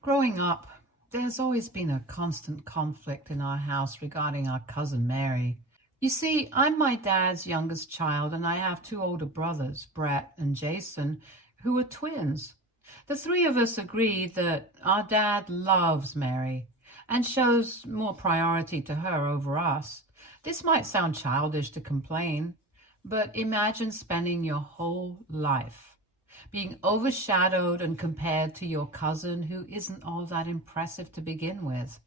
Growing up, there's always been a constant conflict in our house regarding our cousin Mary. You see, I'm my dad's youngest child, and I have two older brothers, Brett and Jason, who are twins. The three of us agreed that our dad loves Mary and shows more priority to her over us. This might sound childish to complain, but imagine spending your whole life being overshadowed and compared to your cousin who isn't all that impressive to begin with.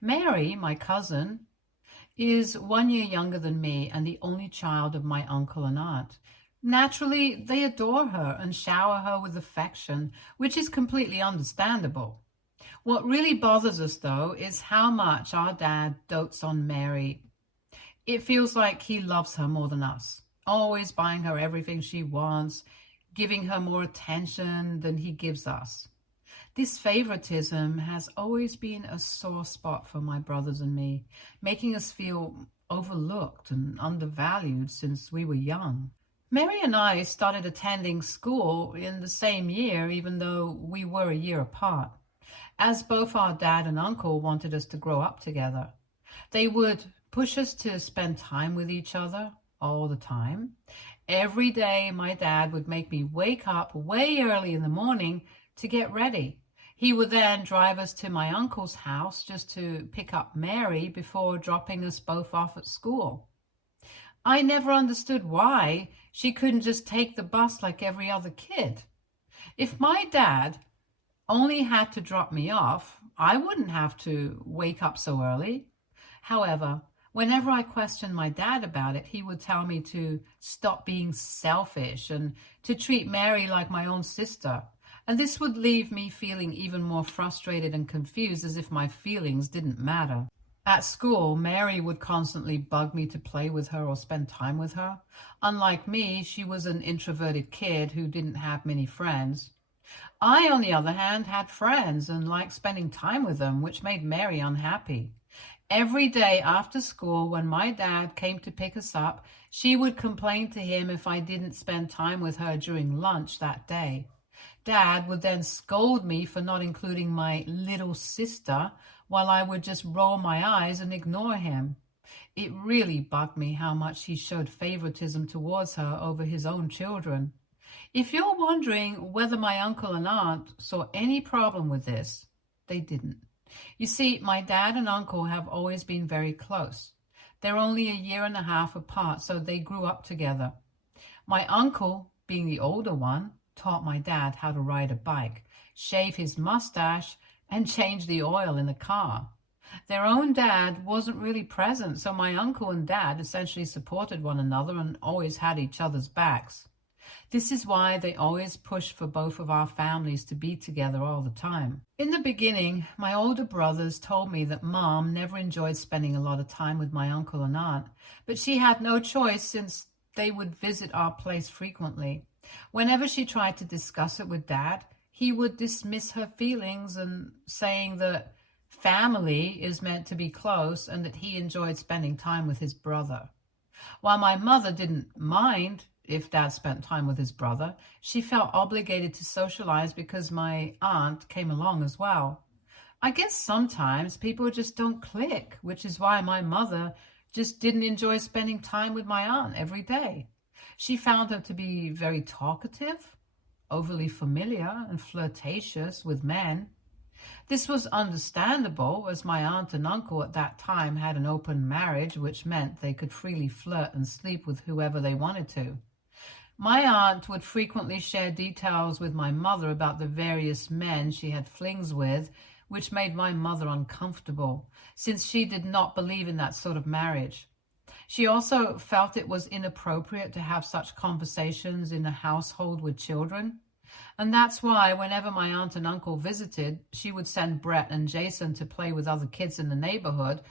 Mary, my cousin, is 1 year younger than me and the only child of my uncle and aunt. Naturally, they adore her and shower her with affection, which is completely understandable. What really bothers us, though, is how much our dad dotes on Mary. It feels like he loves her more than us, always buying her everything she wants, giving her more attention than he gives us. This favoritism has always been a sore spot for my brothers and me, making us feel overlooked and undervalued since we were young. Mary and I started attending school in the same year, even though we were a year apart, as both our dad and uncle wanted us to grow up together. They would push us to spend time with each other all the time. Every day, my dad would make me wake up way early in the morning to get ready. He would then drive us to my uncle's house just to pick up Mary before dropping us both off at school. I never understood why she couldn't just take the bus like every other kid. If my dad only had to drop me off, I wouldn't have to wake up so early. However, whenever I questioned my dad about it, he would tell me to stop being selfish and to treat Mary like my own sister. And this would leave me feeling even more frustrated and confused, as if my feelings didn't matter. At school, Mary would constantly bug me to play with her or spend time with her. Unlike me, she was an introverted kid who didn't have many friends. I, on the other hand, had friends and liked spending time with them, which made Mary unhappy. Every day after school, when my dad came to pick us up, she would complain to him if I didn't spend time with her during lunch that day. Dad would then scold me for not including my little sister, while I would just roll my eyes and ignore him. It really bugged me how much he showed favoritism towards her over his own children. If you're wondering whether my uncle and aunt saw any problem with this, they didn't. You see, my dad and uncle have always been very close. They're only a year and a half apart, so they grew up together. My uncle, being the older one, taught my dad how to ride a bike, shave his mustache, and change the oil in the car. Their own dad wasn't really present, so my uncle and dad essentially supported one another and always had each other's backs. This is why they always pushed for both of our families to be together all the time. In the beginning, my older brothers told me that Mom never enjoyed spending a lot of time with my uncle and aunt, but she had no choice since they would visit our place frequently. Whenever she tried to discuss it with Dad, he would dismiss her feelings and saying that family is meant to be close and that he enjoyed spending time with his brother. While my mother didn't mind if Dad spent time with his brother, she felt obligated to socialize because my aunt came along as well. I guess sometimes people just don't click, which is why my mother just didn't enjoy spending time with my aunt every day. She found her to be very talkative, overly familiar, and flirtatious with men. This was understandable, as my aunt and uncle at that time had an open marriage, which meant they could freely flirt and sleep with whoever they wanted to. My aunt would frequently share details with my mother about the various men she had flings with, which made my mother uncomfortable, since she did not believe in that sort of marriage. She also felt it was inappropriate to have such conversations in a household with children. And that's why whenever my aunt and uncle visited, she would send Brett and Jason to play with other kids in the neighborhood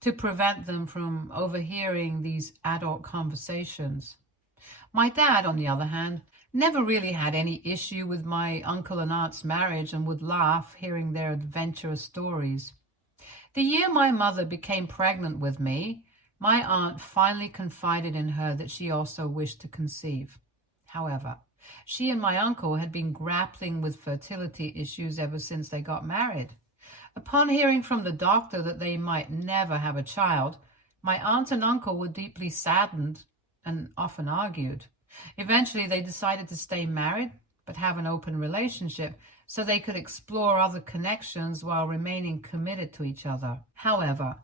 to prevent them from overhearing these adult conversations. My dad, on the other hand, never really had any issue with my uncle and aunt's marriage and would laugh hearing their adventurous stories. The year my mother became pregnant with me, my aunt finally confided in her that she also wished to conceive. However, She and my uncle had been grappling with fertility issues ever since they got married. Upon hearing from the doctor that they might never have a child, my aunt and uncle were deeply saddened and often argued. Eventually, they decided to stay married but have an open relationship so they could explore other connections while remaining committed to each other. However,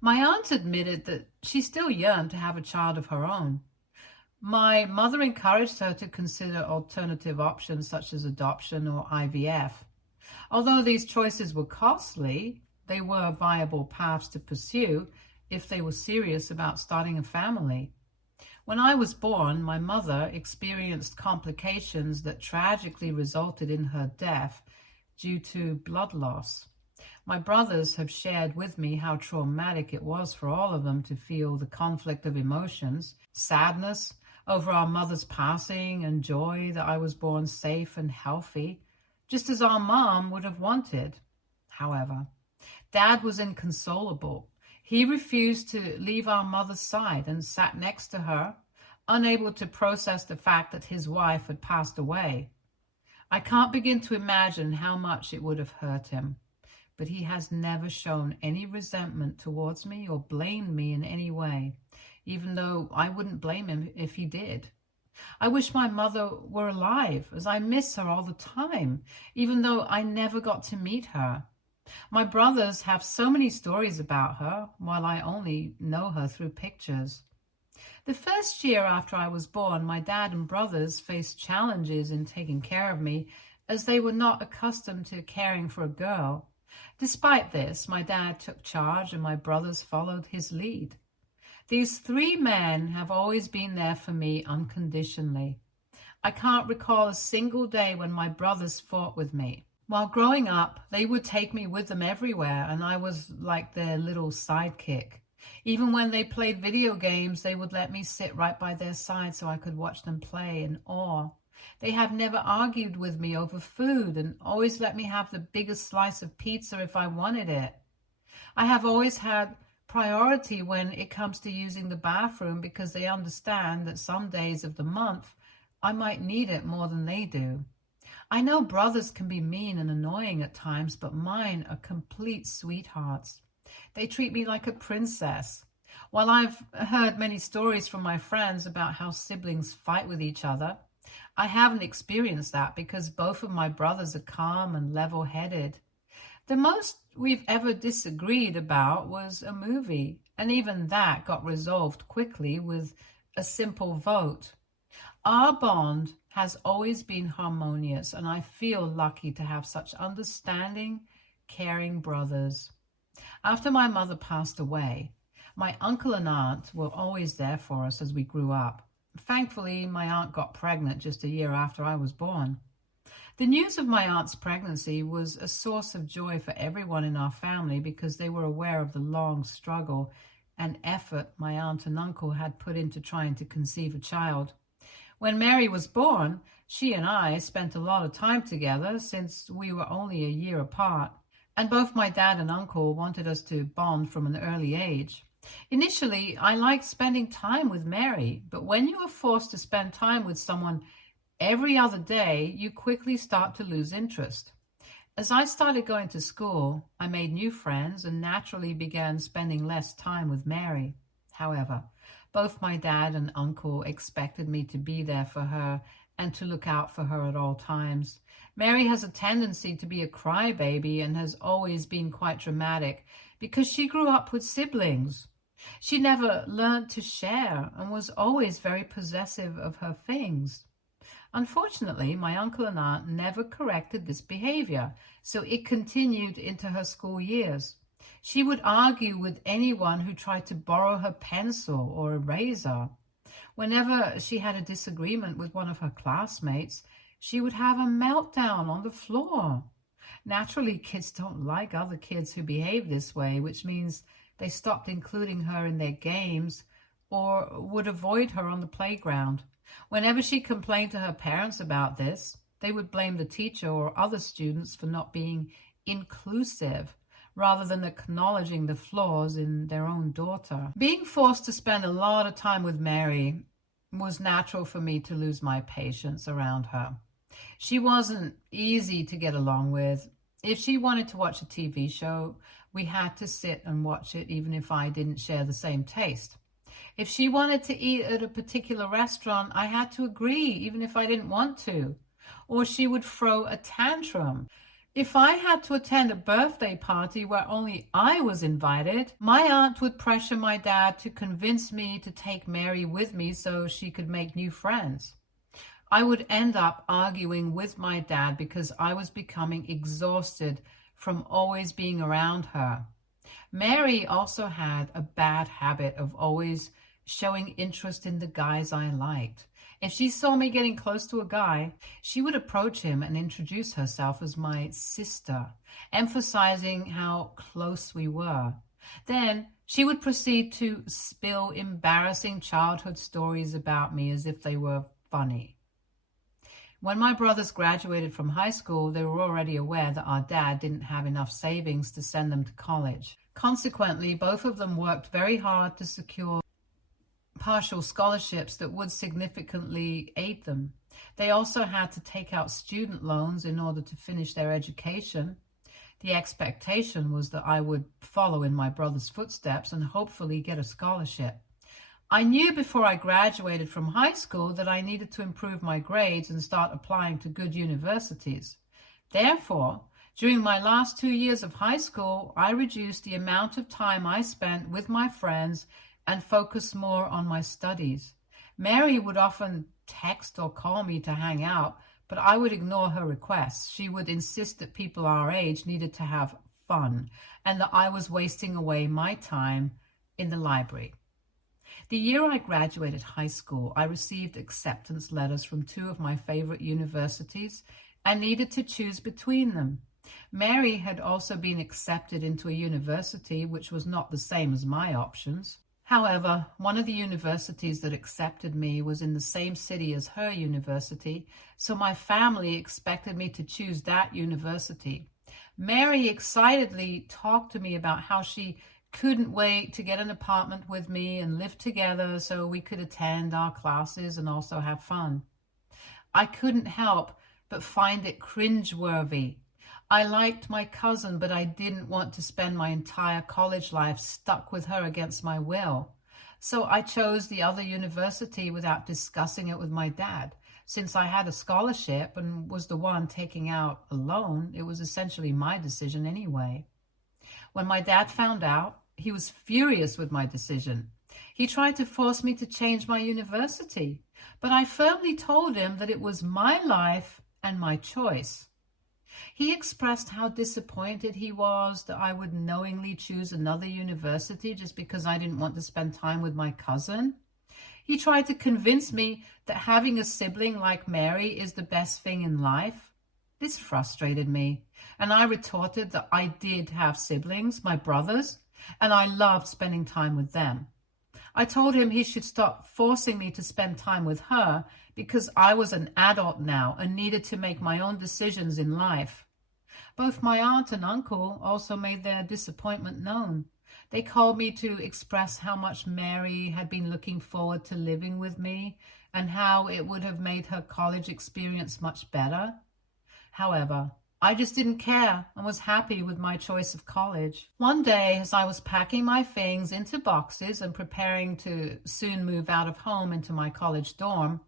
my aunt admitted that she still yearned to have a child of her own. My mother encouraged her to consider alternative options such as adoption or IVF. Although these choices were costly, they were viable paths to pursue if they were serious about starting a family. When I was born, my mother experienced complications that tragically resulted in her death due to blood loss. My brothers have shared with me how traumatic it was for all of them to feel the conflict of emotions, sadness over our mother's passing and joy that I was born safe and healthy, just as our mom would have wanted. However, Dad was inconsolable. He refused to leave our mother's side and sat next to her, unable to process the fact that his wife had passed away. I can't begin to imagine how much it would have hurt him, but he has never shown any resentment towards me or blamed me in any way, even though I wouldn't blame him if he did. I wish my mother were alive, as I miss her all the time, even though I never got to meet her. My brothers have so many stories about her, while I only know her through pictures. The first year after I was born, my dad and brothers faced challenges in taking care of me, as they were not accustomed to caring for a girl. Despite this, my dad took charge and my brothers followed his lead. These three men have always been there for me unconditionally. I can't recall a single day when my brothers fought with me. While growing up, they would take me with them everywhere, and I was like their little sidekick. Even when they played video games, they would let me sit right by their side so I could watch them play in awe. They have never argued with me over food and always let me have the biggest slice of pizza if I wanted it. I have always had priority when it comes to using the bathroom because they understand that some days of the month I might need it more than they do. I know brothers can be mean and annoying at times, but mine are complete sweethearts. They treat me like a princess. While I've heard many stories from my friends about how siblings fight with each other, I haven't experienced that because both of my brothers are calm and level-headed. The most we've ever disagreed about was a movie, and even that got resolved quickly with a simple vote. Our bond has always been harmonious, and I feel lucky to have such understanding, caring brothers. After my mother passed away, my uncle and aunt were always there for us as we grew up. Thankfully, my aunt got pregnant just a year after I was born. The news of my aunt's pregnancy was a source of joy for everyone in our family because they were aware of the long struggle and effort my aunt and uncle had put into trying to conceive a child. When Mary was born, she and I spent a lot of time together since we were only a year apart, and both my dad and uncle wanted us to bond from an early age. Initially, I liked spending time with Mary, but when you are forced to spend time with someone every other day, you quickly start to lose interest. As I started going to school, I made new friends and naturally began spending less time with Mary. However, both my dad and uncle expected me to be there for her and to look out for her at all times. Mary has a tendency to be a crybaby and has always been quite dramatic because she grew up with siblings. She never learned to share and was always very possessive of her things. Unfortunately, my uncle and aunt never corrected this behavior, so it continued into her school years. She would argue with anyone who tried to borrow her pencil or eraser. Whenever she had a disagreement with one of her classmates, she would have a meltdown on the floor. Naturally, kids don't like other kids who behave this way, which means they stopped including her in their games or would avoid her on the playground. Whenever she complained to her parents about this, they would blame the teacher or other students for not being inclusive, rather than acknowledging the flaws in their own daughter. Being forced to spend a lot of time with Mary was natural for me to lose my patience around her. She wasn't easy to get along with. If she wanted to watch a TV show, we had to sit and watch it even if I didn't share the same taste. If she wanted to eat at a particular restaurant, I had to agree even if I didn't want to. Or she would throw a tantrum. If I had to attend a birthday party where only I was invited, my aunt would pressure my dad to convince me to take Mary with me so she could make new friends. I would end up arguing with my dad because I was becoming exhausted from always being around her. Mary also had a bad habit of always showing interest in the guys I liked. If she saw me getting close to a guy, she would approach him and introduce herself as my sister, emphasizing how close we were. Then she would proceed to spill embarrassing childhood stories about me as if they were funny. When my brothers graduated from high school, they were already aware that our dad didn't have enough savings to send them to college. Consequently, both of them worked very hard to secure partial scholarships that would significantly aid them. They also had to take out student loans in order to finish their education. The expectation was that I would follow in my brother's footsteps and hopefully get a scholarship. I knew before I graduated from high school that I needed to improve my grades and start applying to good universities. Therefore, during my last 2 years of high school, I reduced the amount of time I spent with my friends and focused more on my studies. Mary would often text or call me to hang out, but I would ignore her requests. She would insist that people our age needed to have fun and that I was wasting away my time in the library. The year I graduated high school, I received acceptance letters from 2 of my favorite universities and needed to choose between them. Mary had also been accepted into a university which was not the same as my options. However, one of the universities that accepted me was in the same city as her university, so my family expected me to choose that university. Mary excitedly talked to me about how she couldn't wait to get an apartment with me and live together so we could attend our classes and also have fun. I couldn't help but find it cringeworthy. I liked my cousin, but I didn't want to spend my entire college life stuck with her against my will. So I chose the other university without discussing it with my dad. Since I had a scholarship and was the one taking out a loan, it was essentially my decision anyway. When my dad found out, he was furious with my decision. He tried to force me to change my university, but I firmly told him that it was my life and my choice. He expressed how disappointed he was that I would knowingly choose another university just because I didn't want to spend time with my cousin. He tried to convince me that having a sibling like Mary is the best thing in life. This frustrated me, and I retorted that I did have siblings, my brothers, and I loved spending time with them. I told him he should stop forcing me to spend time with her because I was an adult now and needed to make my own decisions in life. Both my aunt and uncle also made their disappointment known. They called me to express how much Mary had been looking forward to living with me and how it would have made her college experience much better. However, I just didn't care and was happy with my choice of college. One day, as I was packing my things into boxes and preparing to soon move out of home into my college dorm,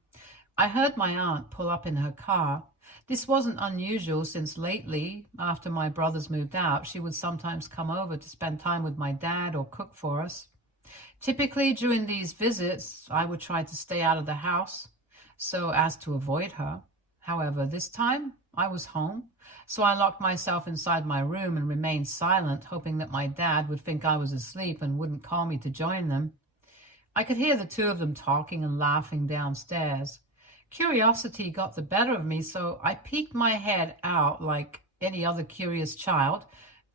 I heard my aunt pull up in her car. This wasn't unusual since lately, after my brothers moved out, she would sometimes come over to spend time with my dad or cook for us. Typically, during these visits, I would try to stay out of the house so as to avoid her. However, this time, I was home, so I locked myself inside my room and remained silent, hoping that my dad would think I was asleep and wouldn't call me to join them. I could hear the 2 of them talking and laughing downstairs. Curiosity got the better of me, so I peeked my head out like any other curious child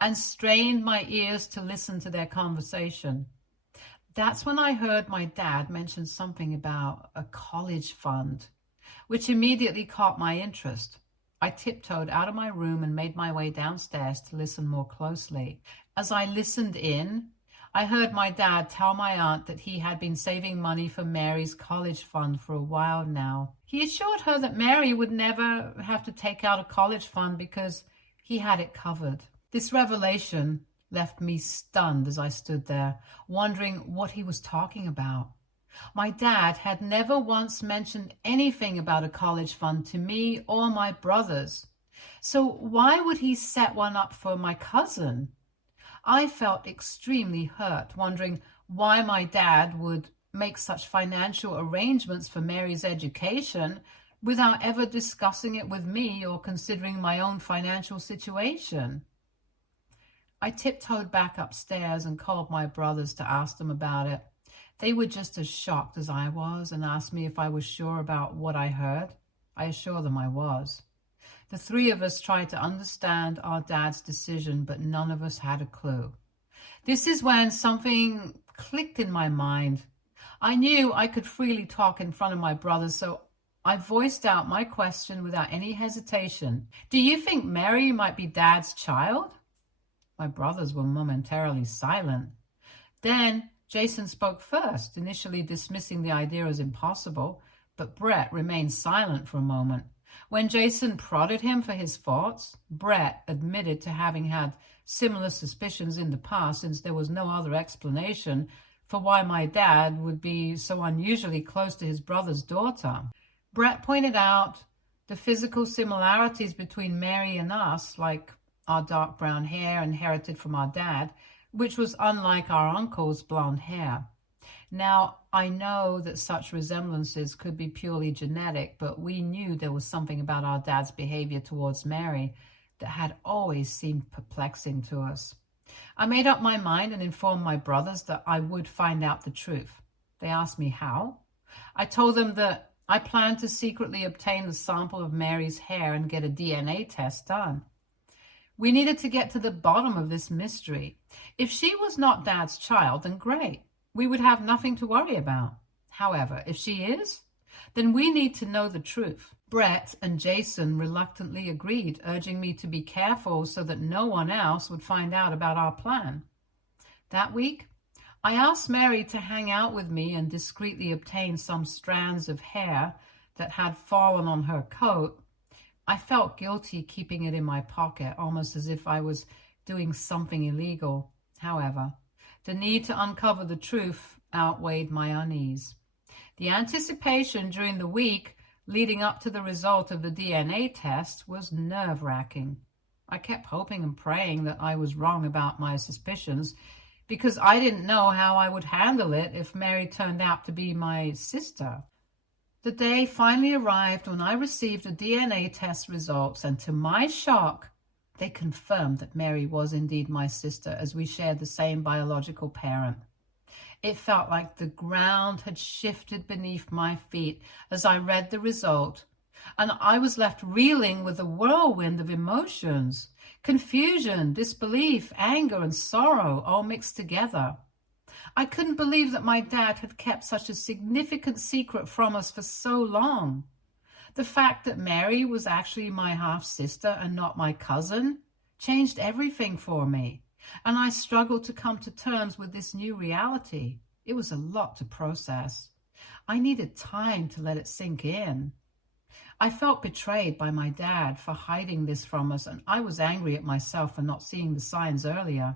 and strained my ears to listen to their conversation. That's when I heard my dad mention something about a college fund, which immediately caught my interest. I tiptoed out of my room and made my way downstairs to listen more closely. As I listened in, I heard my dad tell my aunt that he had been saving money for Mary's college fund for a while now. He assured her that Mary would never have to take out a college fund because he had it covered. This revelation left me stunned as I stood there, wondering what he was talking about. My dad had never once mentioned anything about a college fund to me or my brothers. So why would he set one up for my cousin? I felt extremely hurt, wondering why my dad would make such financial arrangements for Mary's education without ever discussing it with me or considering my own financial situation. I tiptoed back upstairs and called my brothers to ask them about it. They were just as shocked as I was and asked me if I was sure about what I heard. I assured them I was. The three of us tried to understand our dad's decision, but none of us had a clue. This is when something clicked in my mind. I knew I could freely talk in front of my brothers, so I voiced out my question without any hesitation. Do you think Mary might be Dad's child? My brothers were momentarily silent. Then Jason spoke first, initially dismissing the idea as impossible, but Brett remained silent for a moment. When Jason prodded him for his thoughts, Brett admitted to having had similar suspicions in the past, since there was no other explanation for why my dad would be so unusually close to his brother's daughter. Brett pointed out the physical similarities between Mary and us, like our dark brown hair inherited from our dad, which was unlike our uncle's blonde hair. Now, I know that such resemblances could be purely genetic, but we knew there was something about our dad's behavior towards Mary that had always seemed perplexing to us. I made up my mind and informed my brothers that I would find out the truth. They asked me how. I told them that I planned to secretly obtain the sample of Mary's hair and get a DNA test done. We needed to get to the bottom of this mystery. If she was not Dad's child, then great. We would have nothing to worry about. However, if she is, then we need to know the truth. Brett and Jason reluctantly agreed, urging me to be careful so that no one else would find out about our plan. That week, I asked Mary to hang out with me and discreetly obtain some strands of hair that had fallen on her coat. I felt guilty keeping it in my pocket, almost as if I was doing something illegal. However, the need to uncover the truth outweighed my unease. The anticipation during the week leading up to the result of the DNA test was nerve-wracking. I kept hoping and praying that I was wrong about my suspicions, because I didn't know how I would handle it if Mary turned out to be my sister. The day finally arrived when I received the DNA test results, and to my shock, they confirmed that Mary was indeed my sister, as we shared the same biological parent. It felt like the ground had shifted beneath my feet as I read the result, and I was left reeling with a whirlwind of emotions: confusion, disbelief, anger, and sorrow all mixed together. I couldn't believe that my dad had kept such a significant secret from us for so long. The fact that Mary was actually my half-sister and not my cousin changed everything for me, and I struggled to come to terms with this new reality. It was a lot to process. I needed time to let it sink in. I felt betrayed by my dad for hiding this from us, and I was angry at myself for not seeing the signs earlier.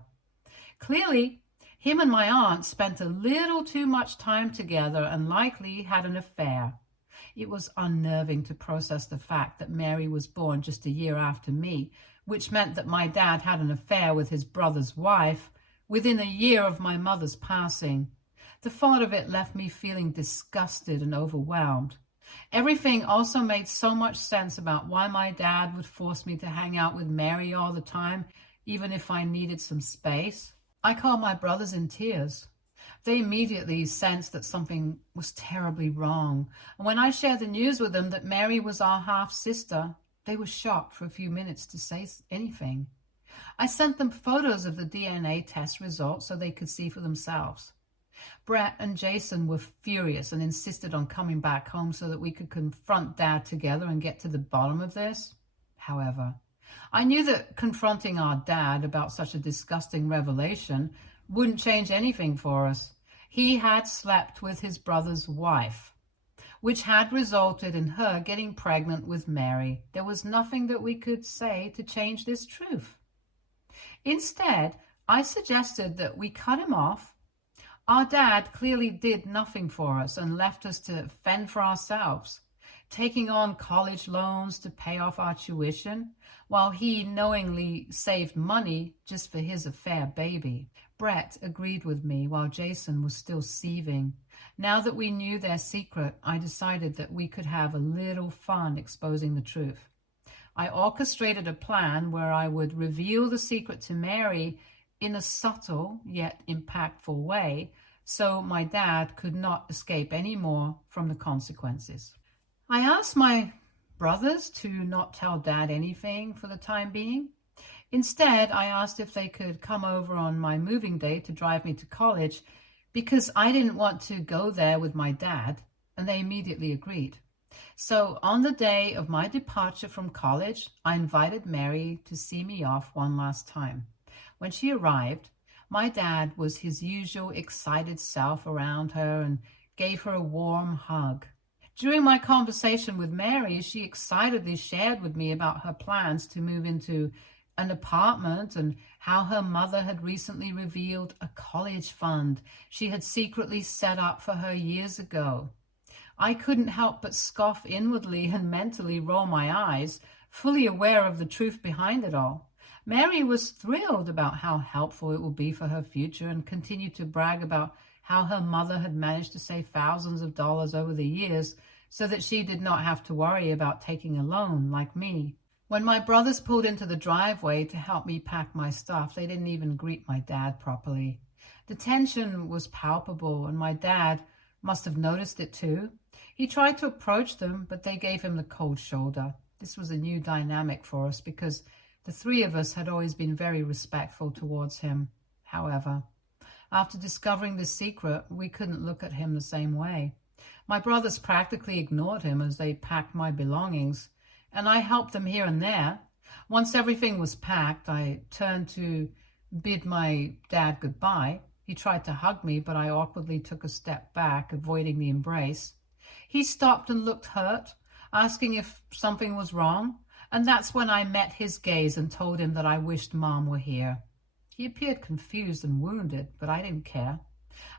Clearly, him and my aunt spent a little too much time together and likely had an affair. It was unnerving to process the fact that Mary was born just a year after me, which meant that my dad had an affair with his brother's wife within a year of my mother's passing. The thought of it left me feeling disgusted and overwhelmed. Everything also made so much sense about why my dad would force me to hang out with Mary all the time, even if I needed some space. I called my brothers in tears. They immediately sensed that something was terribly wrong. And when I shared the news with them that Mary was our half-sister, they were shocked for a few minutes to say anything. I sent them photos of the DNA test results so they could see for themselves. Brett and Jason were furious and insisted on coming back home so that we could confront Dad together and get to the bottom of this. However, I knew that confronting our dad about such a disgusting revelation wouldn't change anything for us. He had slept with his brother's wife, which had resulted in her getting pregnant with Mary. There was nothing that we could say to change this truth. Instead, I suggested that we cut him off. Our dad clearly did nothing for us and left us to fend for ourselves, taking on college loans to pay off our tuition, while he knowingly saved money just for his affair baby. Brett agreed with me while Jason was still seething. Now that we knew their secret, I decided that we could have a little fun exposing the truth. I orchestrated a plan where I would reveal the secret to Mary in a subtle yet impactful way, so my dad could not escape any more from the consequences. I asked my brothers to not tell Dad anything for the time being. Instead, I asked if they could come over on my moving day to drive me to college because I didn't want to go there with my dad, and they immediately agreed. So on the day of my departure from college, I invited Mary to see me off one last time. When she arrived, my dad was his usual excited self around her and gave her a warm hug. During my conversation with Mary, she excitedly shared with me about her plans to move into an apartment and how her mother had recently revealed a college fund she had secretly set up for her years ago. I couldn't help but scoff inwardly and mentally roll my eyes, fully aware of the truth behind it all. Mary was thrilled about how helpful it would be for her future and continued to brag about how her mother had managed to save thousands of dollars over the years so that she did not have to worry about taking a loan like me. When my brothers pulled into the driveway to help me pack my stuff, they didn't even greet my dad properly. The tension was palpable, and my dad must have noticed it too. He tried to approach them, but they gave him the cold shoulder. This was a new dynamic for us because the three of us had always been very respectful towards him. However, after discovering the secret, we couldn't look at him the same way. My brothers practically ignored him as they packed my belongings, and I helped them here and there. Once everything was packed, I turned to bid my dad goodbye. He tried to hug me, but I awkwardly took a step back, avoiding the embrace. He stopped and looked hurt, asking if something was wrong, and that's when I met his gaze and told him that I wished Mom were here. He appeared confused and wounded, but I didn't care.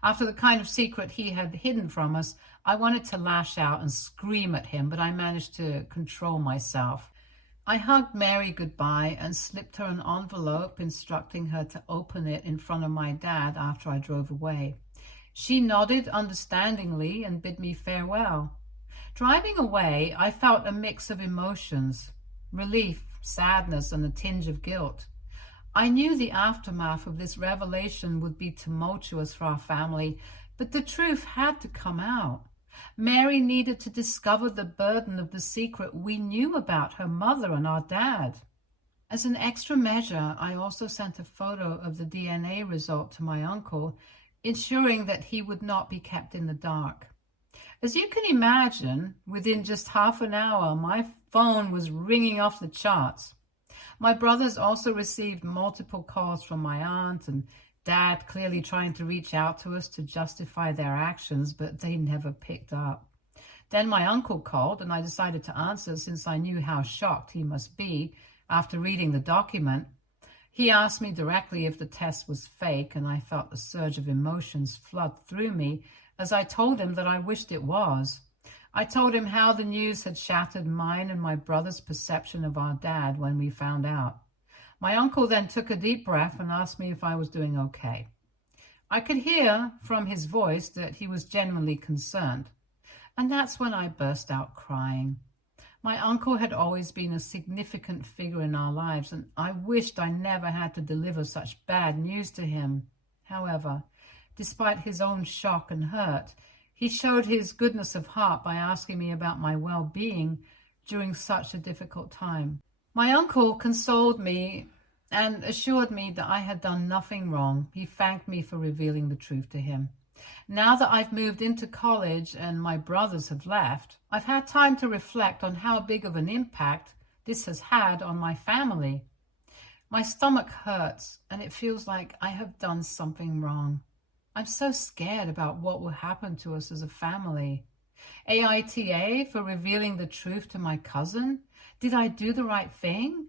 After the kind of secret he had hidden from us, I wanted to lash out and scream at him, but I managed to control myself. I hugged Mary goodbye and slipped her an envelope instructing her to open it in front of my dad after I drove away. She nodded understandingly and bid me farewell. Driving away, I felt a mix of emotions: relief, sadness, and a tinge of guilt. I knew the aftermath of this revelation would be tumultuous for our family, but the truth had to come out. Mary needed to discover the burden of the secret we knew about her mother and our dad. As an extra measure, I also sent a photo of the DNA result to my uncle, ensuring that he would not be kept in the dark. As you can imagine, within just half an hour, my phone was ringing off the charts. My brothers also received multiple calls from my aunt and dad, clearly trying to reach out to us to justify their actions, but they never picked up. Then my uncle called, and I decided to answer since I knew how shocked he must be after reading the document. He asked me directly if the test was fake, and I felt a surge of emotions flood through me as I told him that I wished it was. I told him how the news had shattered mine and my brother's perception of our dad when we found out. My uncle then took a deep breath and asked me if I was doing okay. I could hear from his voice that he was genuinely concerned, and that's when I burst out crying. My uncle had always been a significant figure in our lives, and I wished I never had to deliver such bad news to him. However, despite his own shock and hurt, he showed his goodness of heart by asking me about my well-being during such a difficult time. My uncle consoled me and assured me that I had done nothing wrong. He thanked me for revealing the truth to him. Now that I've moved into college and my brothers have left, I've had time to reflect on how big of an impact this has had on my family. My stomach hurts and it feels like I have done something wrong. I'm so scared about what will happen to us as a family. AITA for revealing the truth to my cousin? Did I do the right thing?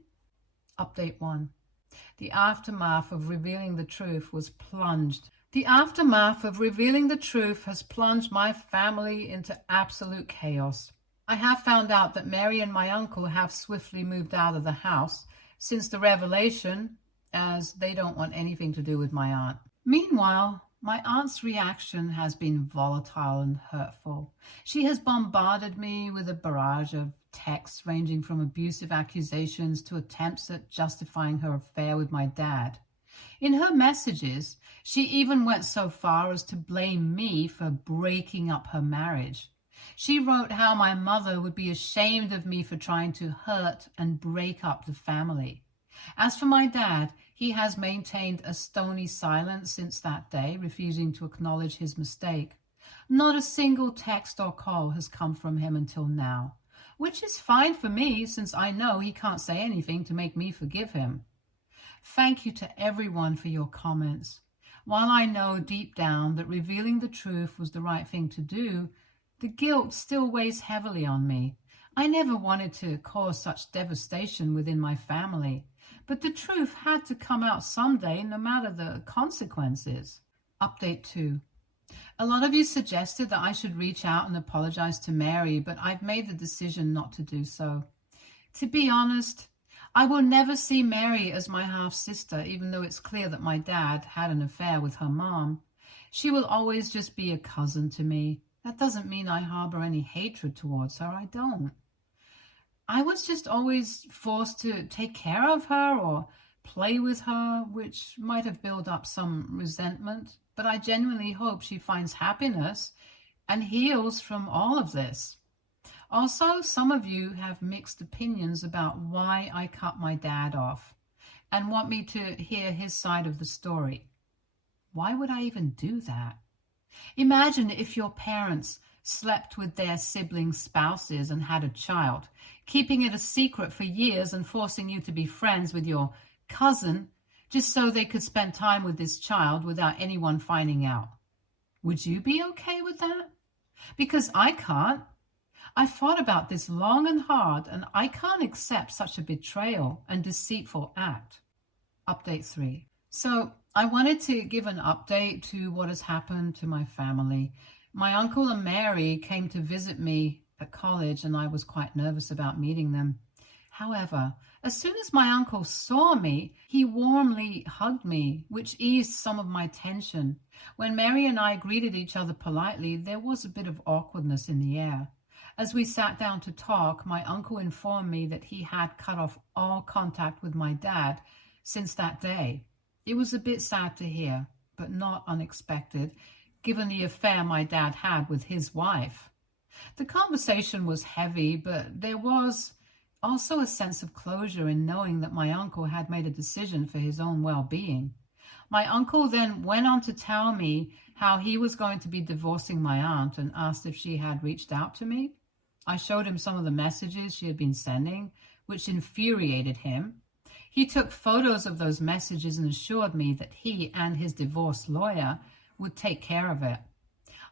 Update 1. The aftermath of revealing the truth was plunged. The aftermath of revealing the truth has plunged my family into absolute chaos. I have found out that Mary and my uncle have swiftly moved out of the house since the revelation, as they don't want anything to do with my aunt. Meanwhile, my aunt's reaction has been volatile and hurtful. She has bombarded me with a barrage of texts ranging from abusive accusations to attempts at justifying her affair with my dad. In her messages, she even went so far as to blame me for breaking up her marriage. She wrote how my mother would be ashamed of me for trying to hurt and break up the family. As for my dad, he has maintained a stony silence since that day, refusing to acknowledge his mistake. Not a single text or call has come from him until now, which is fine for me since I know he can't say anything to make me forgive him. Thank you to everyone for your comments. While I know deep down that revealing the truth was the right thing to do, the guilt still weighs heavily on me. I never wanted to cause such devastation within my family, but the truth had to come out someday, no matter the consequences. Update 2. A lot of you suggested that I should reach out and apologize to Mary, but I've made the decision not to do so. To be honest, I will never see Mary as my half-sister, even though it's clear that my dad had an affair with her mom. She will always just be a cousin to me. That doesn't mean I harbor any hatred towards her. I don't. I was just always forced to take care of her or play with her, which might have built up some resentment, but I genuinely hope she finds happiness and heals from all of this. Also, some of you have mixed opinions about why I cut my dad off and want me to hear his side of the story. Why would I even do that? Imagine if your parents slept with their sibling spouses and had a child, keeping it a secret for years and forcing you to be friends with your cousin just so they could spend time with this child without anyone finding out. Would you be okay with that? Because I can't. I thought about this long and hard, and I can't accept such a betrayal and deceitful act. Update 3. So I wanted to give an update to what has happened to my family. My uncle and Mary came to visit me at college, and I was quite nervous about meeting them. However, as soon as my uncle saw me, he warmly hugged me, which eased some of my tension. When Mary and I greeted each other politely, there was a bit of awkwardness in the air. As we sat down to talk, my uncle informed me that he had cut off all contact with my dad since that day. It was a bit sad to hear, but not unexpected, given the affair my dad had with his wife. The conversation was heavy, but there was also a sense of closure in knowing that my uncle had made a decision for his own well-being. My uncle then went on to tell me how he was going to be divorcing my aunt and asked if she had reached out to me. I showed him some of the messages she had been sending, which infuriated him. He took photos of those messages and assured me that he and his divorce lawyer would take care of it.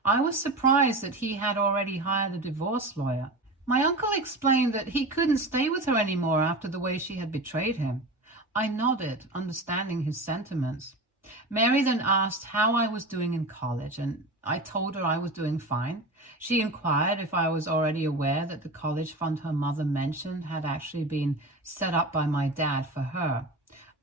I was surprised that he had already hired a divorce lawyer. My uncle explained that he couldn't stay with her anymore after the way she had betrayed him. I nodded, understanding his sentiments. Mary then asked how I was doing in college, and I told her I was doing fine. She inquired if I was already aware that the college fund her mother mentioned had actually been set up by my dad for her.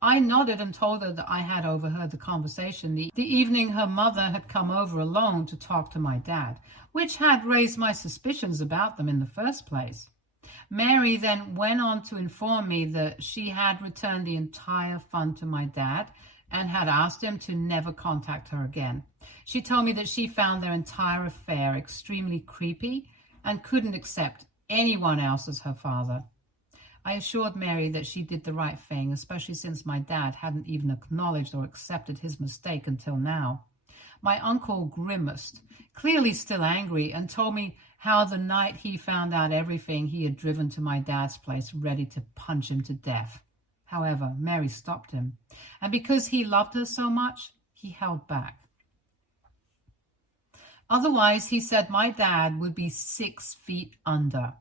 I nodded and told her that I had overheard the conversation the evening her mother had come over alone to talk to my dad, which had raised my suspicions about them in the first place. Mary then went on to inform me that she had returned the entire fund to my dad and had asked him to never contact her again. She told me that she found their entire affair extremely creepy and couldn't accept anyone else as her father. I assured Mary that she did the right thing, especially since my dad hadn't even acknowledged or accepted his mistake until now. My uncle grimaced, clearly still angry, and told me how the night he found out everything, he had driven to my dad's place ready to punch him to death. However, Mary stopped him, and because he loved her so much, he held back. Otherwise, he said, my dad would be 6 feet under.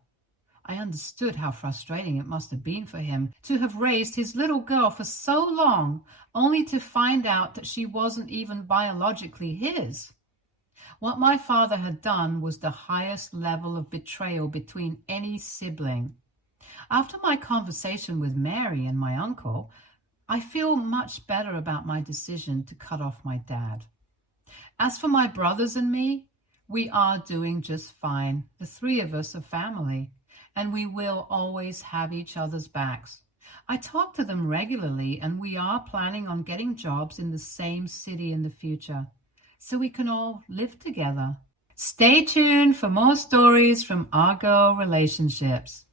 I understood how frustrating it must have been for him to have raised his little girl for so long, only to find out that she wasn't even biologically his. What my father had done was the highest level of betrayal between any sibling. After my conversation with Mary and my uncle, I feel much better about my decision to cut off my dad. As for my brothers and me, we are doing just fine. The 3 of us are family, and we will always have each other's backs. I talk to them regularly, and we are planning on getting jobs in the same city in the future, so we can all live together. Stay tuned for more stories from Argo Relationships.